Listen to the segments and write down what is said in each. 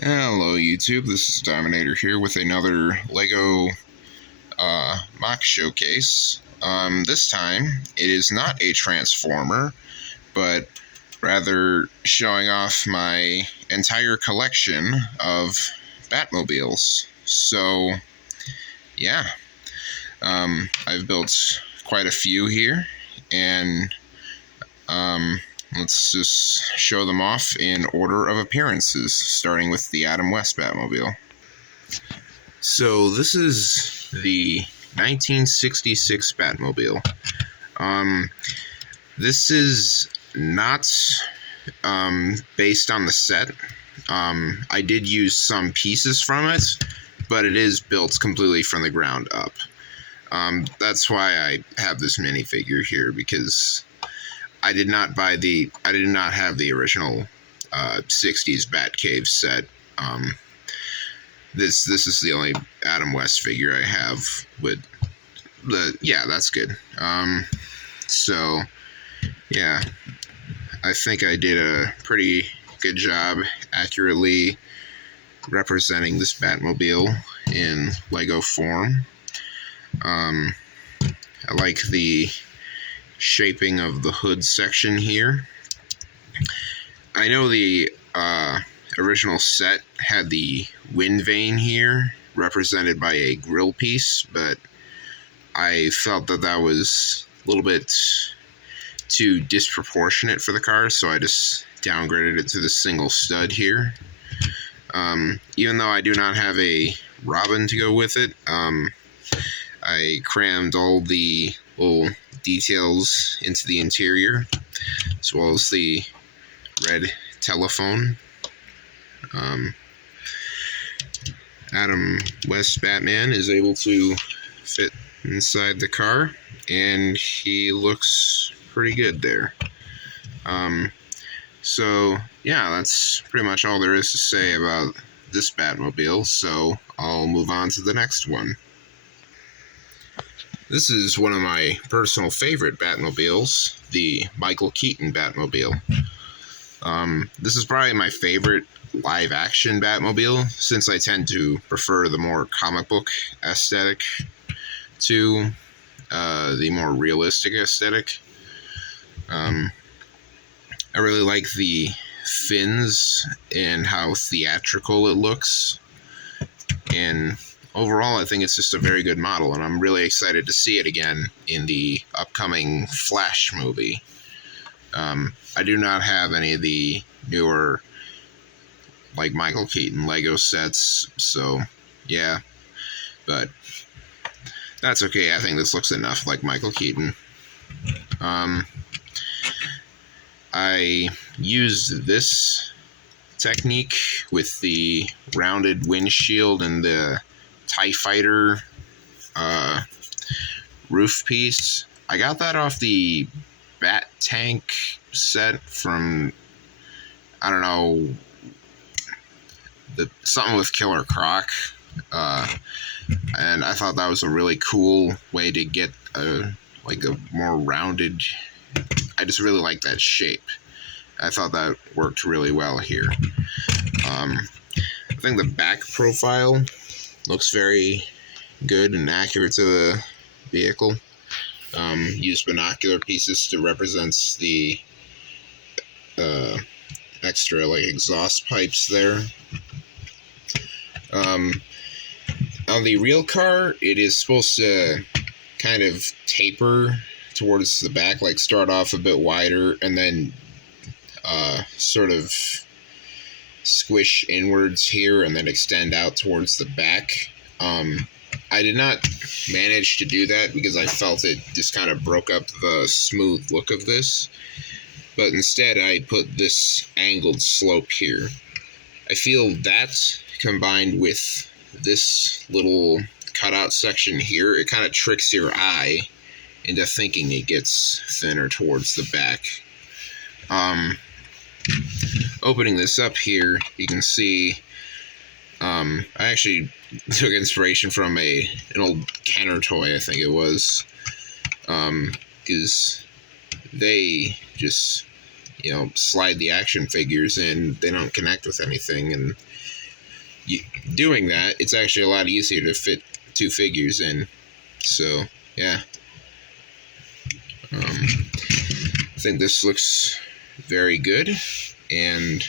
Hello YouTube, this is Dominator here with another LEGO mock showcase. This time, it is not a Transformer, but rather showing off my entire collection of Batmobiles. So, yeah, I've built quite a few here, and let's just show them off in order of appearances, starting with the Adam West Batmobile. So this is the 1966 Batmobile. This is not based on the set. I did use some pieces from it, but it is built completely from the ground up. That's why I have this minifigure here, because I did not have the original 60s Batcave set. This is the only Adam West figure I have with yeah, that's good. So yeah, I think I did a pretty good job accurately representing this Batmobile in Lego form. I like the shaping of the hood section here. I know the original set had the wind vane here represented by a grill piece, but I felt that was a little bit too disproportionate for the car, so I just downgraded it to the single stud here. Even though I do not have a Robin to go with it, I crammed all the little details into the interior, as well as the red telephone. Adam West Batman is able to fit inside the car, and he looks pretty good there. So yeah, that's pretty much all there is to say about this Batmobile, so I'll move on to the next one. This is one of my personal favorite Batmobiles, the Michael Keaton Batmobile. This is probably my favorite live-action Batmobile, since I tend to prefer the more comic book aesthetic to the more realistic aesthetic. I really like the fins and how theatrical it looks, and overall I think it's just a very good model, and I'm really excited to see it again in the upcoming Flash movie. I do not have any of the newer, like, Michael Keaton Lego sets, so yeah, but that's okay. I think this looks enough like Michael Keaton. I used this technique with the rounded windshield and the TIE Fighter roof piece. I got that off the Bat Tank set from, I don't know, something with Killer Croc, and I thought that was a really cool way to get a more rounded. I just really like that shape. I thought that worked really well here. I think the back profile looks very good and accurate to the vehicle. Used binocular pieces to represent the extra exhaust pipes there. On the real car, it is supposed to kind of taper towards the back, like start off a bit wider and then sort of squish inwards here and then extend out towards the back. I did not manage to do that because I felt it just kind of broke up the smooth look of this, but instead I put this angled slope here. I feel that combined with this little cutout section here, it kind of tricks your eye into thinking it gets thinner towards the back. Opening this up here, you can see I actually took inspiration from an old Kenner toy, I think it was, because they just, slide the action figures in, they don't connect with anything, and doing that, it's actually a lot easier to fit two figures in. So, yeah. I think this looks very good and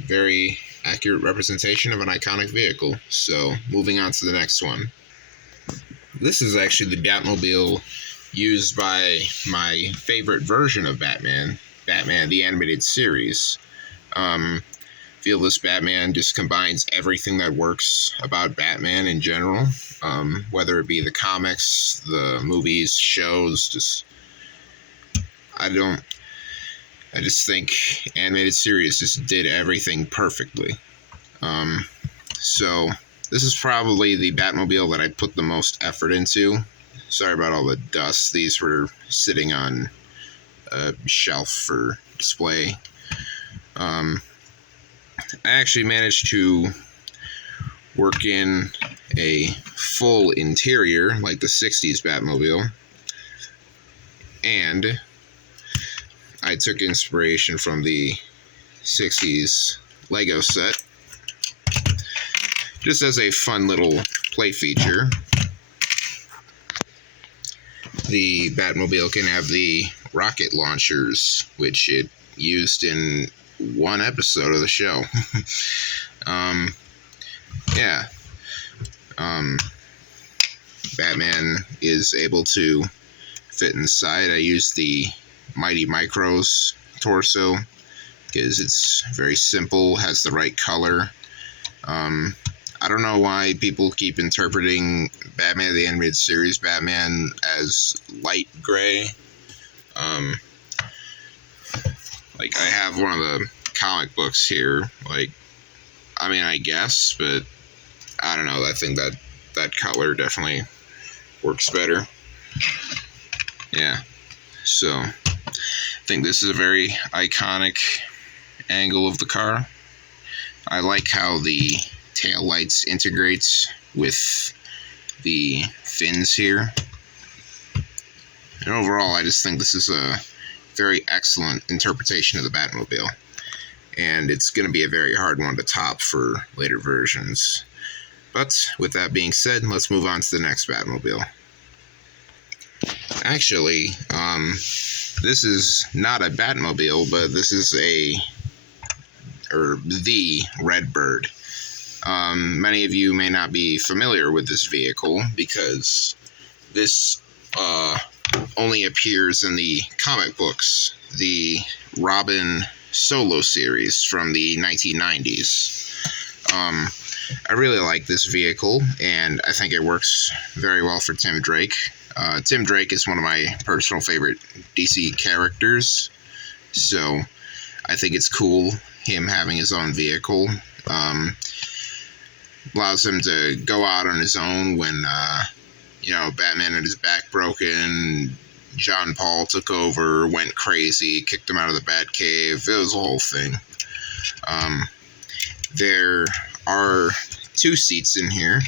very accurate representation of an iconic vehicle. So, moving on to the next one. This is actually the Batmobile used by my favorite version of Batman, the animated series. Feel this Batman just combines everything that works about Batman in general, whether it be the comics, the movies, shows. I just think animated series just did everything perfectly. So this is probably the Batmobile that I put the most effort into. Sorry about all the dust. These were sitting on a shelf for display. I actually managed to work in a full interior like the 60s Batmobile, and I took inspiration from the 60s Lego set just as a fun little play feature. The Batmobile can have the rocket launchers, which it used in one episode of the show. Batman is able to fit inside. I used the Mighty Micros torso because it's very simple, has the right color. I don't know why people keep interpreting Batman the Animated Series Batman as light gray. Like, I have one of the comic books here. Like, I mean, I guess, but I don't know. I think that color definitely works better. Yeah. So, I think this is a very iconic angle of the car. I like how the tail lights integrates with the fins here. And overall, I just think this is a very excellent interpretation of the Batmobile. And it's going to be a very hard one to top for later versions. But with that being said, let's move on to the next Batmobile. Actually, this is not a Batmobile, but this is the Redbird. Many of you may not be familiar with this vehicle because this only appears in the comic books, the Robin solo series from the 1990s. I really like this vehicle, and I think it works very well for Tim Drake. Tim Drake is one of my personal favorite DC characters, so I think it's cool him having his own vehicle. Allows him to go out on his own when, Batman had his back broken, John Paul took over, went crazy, kicked him out of the Batcave. It was a whole thing. There are 2 seats in here.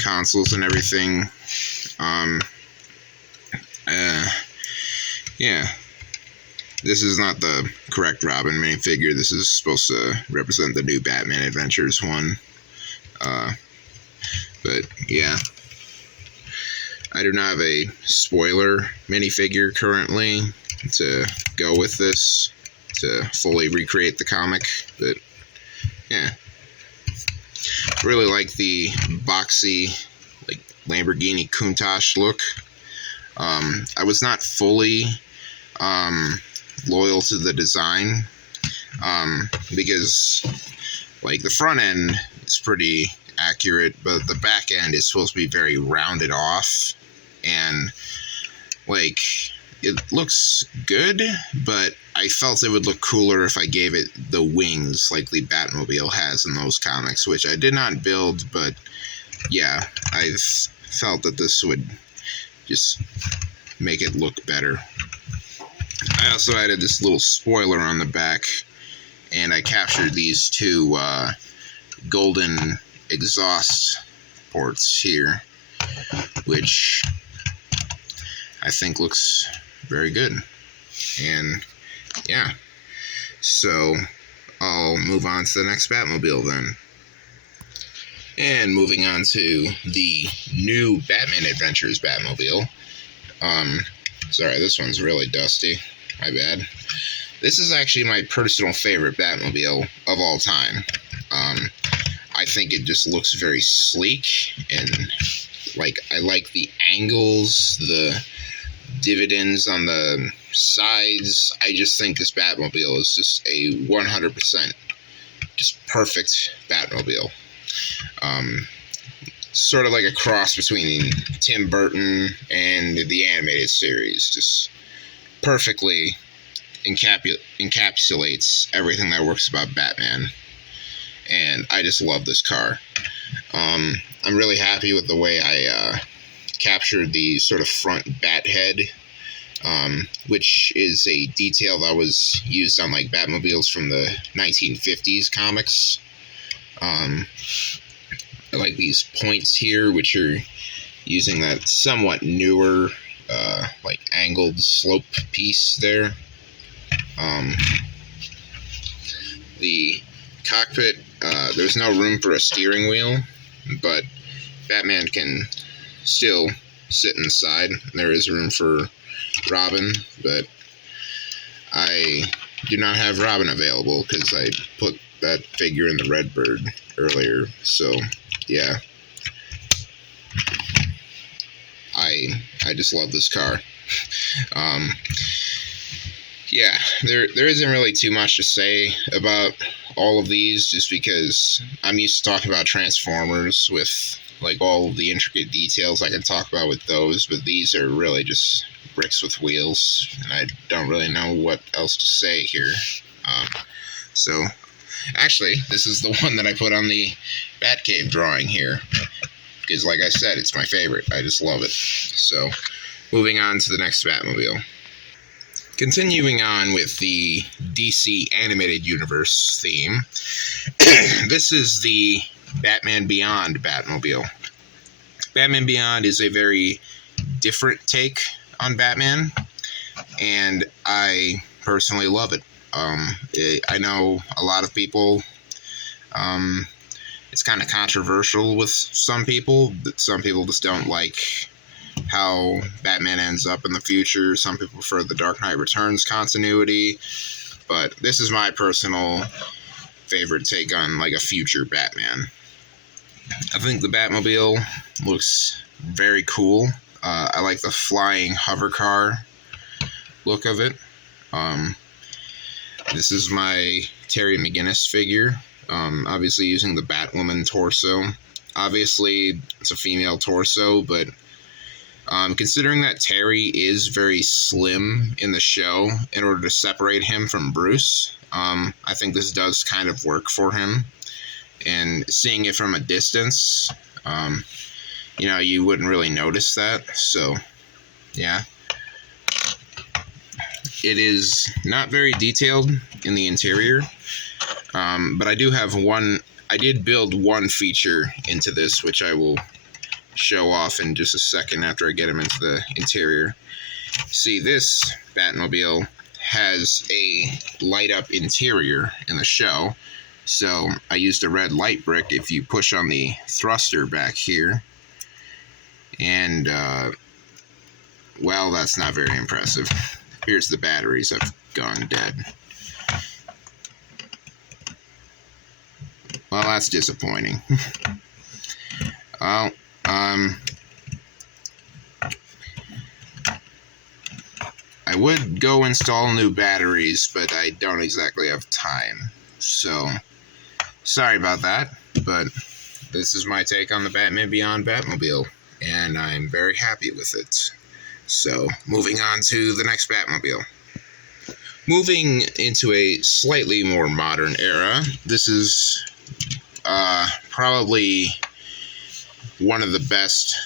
Consoles and everything. This is not the correct Robin minifigure. This is supposed to represent the new Batman Adventures one. But yeah. I do not have a spoiler minifigure currently to go with this to fully recreate the comic, but yeah. Really like the boxy, like Lamborghini Countach look. I was not fully loyal to the design because like the front end is pretty accurate, but the back end is supposed to be very rounded off, and like it looks good, but I felt it would look cooler if I gave it the wings like the Batmobile has in those comics, which I did not build, but yeah, I felt that this would just make it look better. I also added this little spoiler on the back, and I captured these 2 golden exhaust ports here, which I think looks very good. And yeah, so I'll move on to the next Batmobile then. And moving on to the new Batman Adventures Batmobile. Sorry, this one's really dusty. My bad. This is actually my personal favorite Batmobile of all time. I think it just looks very sleek, and I like the angles, the dividends on the sides. I just think this Batmobile is just a 100% just perfect Batmobile. Sort of like a cross between Tim Burton and the animated series. Just perfectly encapsulates everything that works about Batman. And I just love this car. I'm really happy with the way I captured the sort of front bat head, which is a detail that was used on like Batmobiles from the 1950s comics. I like these points here, which are using that somewhat newer, like angled slope piece there. The cockpit, there's no room for a steering wheel, but Batman can still sit inside. There is room for Robin, but I do not have Robin available because I put that figure in the Redbird earlier. So, yeah. I just love this car. Yeah, there isn't really too much to say about all of these, just because I'm used to talking about Transformers with like all of the intricate details I can talk about with those, but these are really just bricks with wheels, and I don't really know what else to say here. So, actually, this is the one that I put on the Batcave drawing here, because like I said, it's my favorite. I just love it. So, moving on to the next Batmobile. Continuing on with the DC Animated Universe theme, this is the Batman Beyond Batmobile. Batman Beyond is a very different take on Batman, and I personally love it. I know a lot of people, it's kind of controversial with some people. Some people just don't like how Batman ends up in the future. Some people prefer the Dark Knight Returns continuity, but this is my personal favorite take on like a future Batman. I think the Batmobile looks very cool. I like the flying hover car look of it. This is my Terry McGinnis figure, obviously using the Batwoman torso. Obviously, it's a female torso, but considering that Terry is very slim in the show, in order to separate him from Bruce, I think this does kind of work for him. And seeing it from a distance, you wouldn't really notice that. So, yeah. It is not very detailed in the interior, but I did build one feature into this, which I will show off in just a second after I get him into the interior. See, this Batmobile has a light-up interior in the show, so I used a red light brick. If you push on the thruster back here, and, well, that's not very impressive. Here's the batteries have gone dead. Well, that's disappointing. Well, I would go install new batteries, but I don't exactly have time. So, sorry about that, but this is my take on the Batman Beyond Batmobile, and I'm very happy with it. So, moving on to the next Batmobile. Moving into a slightly more modern era, this is probably one of the best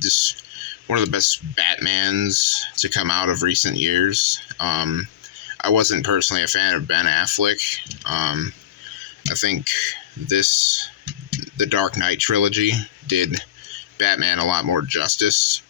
just one of the best Batmans to come out of recent years. I wasn't personally a fan of Ben Affleck. I think the Dark Knight trilogy did Batman a lot more justice.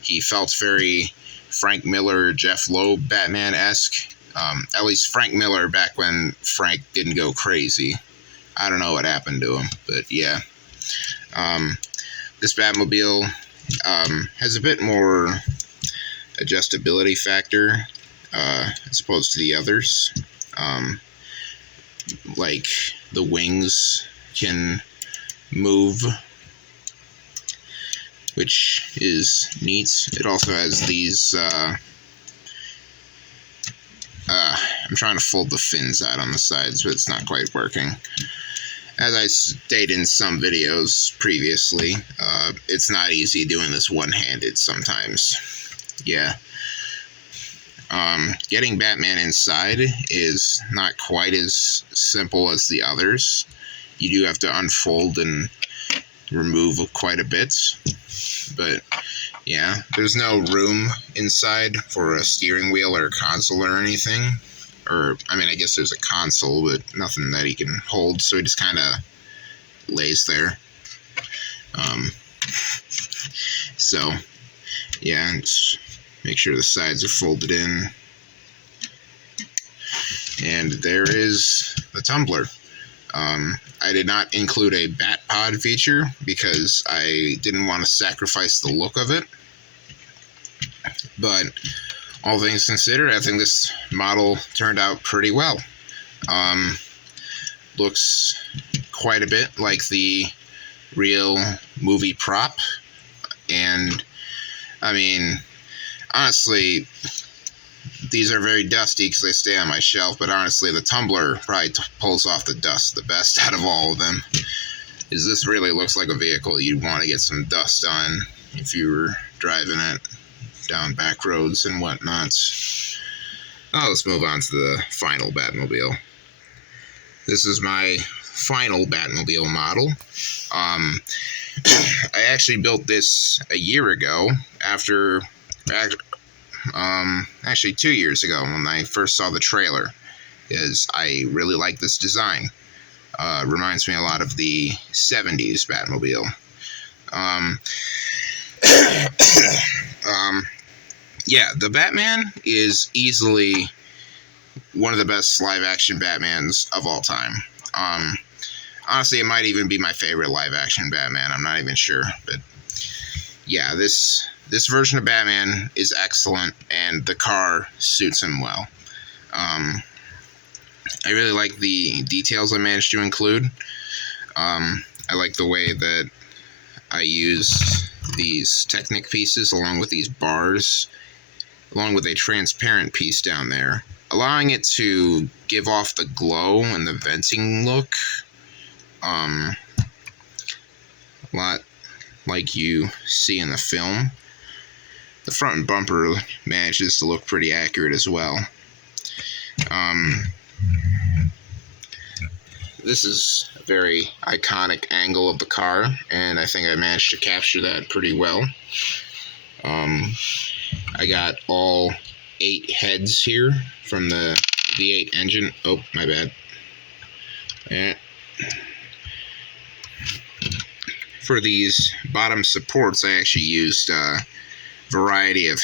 He felt very Frank Miller, Jeff Loeb Batman-esque, At least Frank Miller back when Frank didn't go crazy. I don't know what happened to him, but yeah. This Batmobile has a bit more adjustability factor as opposed to the others. Like the wings can move, which is neat. It also has these I'm trying to fold the fins out on the sides, but it's not quite working. As I stated in some videos previously, it's not easy doing this one-handed sometimes. Yeah. Getting Batman inside is not quite as simple as the others. You do have to unfold and remove quite a bit. But yeah, there's no room inside for a steering wheel or a console or anything. Or, I mean, I guess there's a console, but nothing that he can hold, so he just kind of lays there. So, yeah, and just make sure the sides are folded in. And there is the Tumbler. I did not include a bat pod feature because I didn't want to sacrifice the look of it. But all things considered, I think this model turned out pretty well. Looks quite a bit like the real movie prop. And, I mean, honestly, these are very dusty because they stay on my shelf, but honestly, the Tumbler probably pulls off the dust the best out of all of them. Is this really looks like a vehicle you'd want to get some dust on if you were driving it down back roads and whatnot. Oh, let's move on to the final Batmobile. This is my final Batmobile model. I actually built this a year ago after... actually 2 years ago when I first saw the trailer, is I really like this design. Reminds me a lot of the 70s Batmobile. Yeah, the Batman is easily one of the best live-action Batmans of all time. Honestly, it might even be my favorite live-action Batman. I'm not even sure, but yeah, this version of Batman is excellent, and the car suits him well. I really like the details I managed to include. I like the way that I use these Technic pieces along with these bars, along with a transparent piece down there, allowing it to give off the glow and the venting look. A lot like you see in the film. The front bumper manages to look pretty accurate as well. This is a very iconic angle of the car, and I think I managed to capture that pretty well. I got all 8 heads here from the V8 engine. Oh, my bad. Yeah. For these bottom supports, I actually used a variety of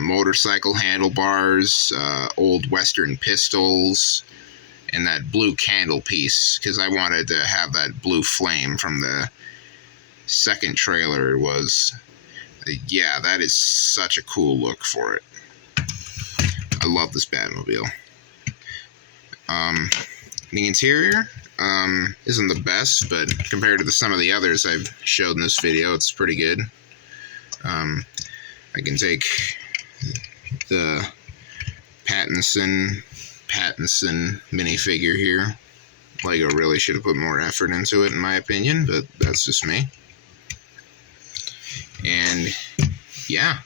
motorcycle handlebars, old Western pistols, and that blue candle piece, because I wanted to have that blue flame from the second trailer. Yeah, that is such a cool look for it. I love this Batmobile. The interior isn't the best, but compared to some of the others I've showed in this video, it's pretty good. I can take the Pattinson minifigure here. Lego really should have put more effort into it, in my opinion, but that's just me. And yeah,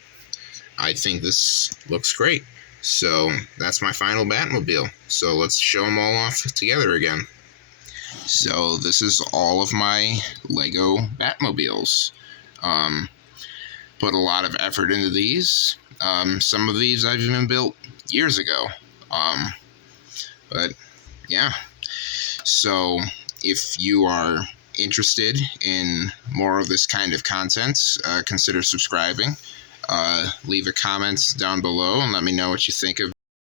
I think this looks great. So that's my final Batmobile. So let's show them all off together again. So this is all of my Lego Batmobiles. Put a lot of effort into these. Some of these I've even built years ago. But yeah, so if you are interested in more of this kind of content, consider subscribing. Leave a comment down below and let me know what you think of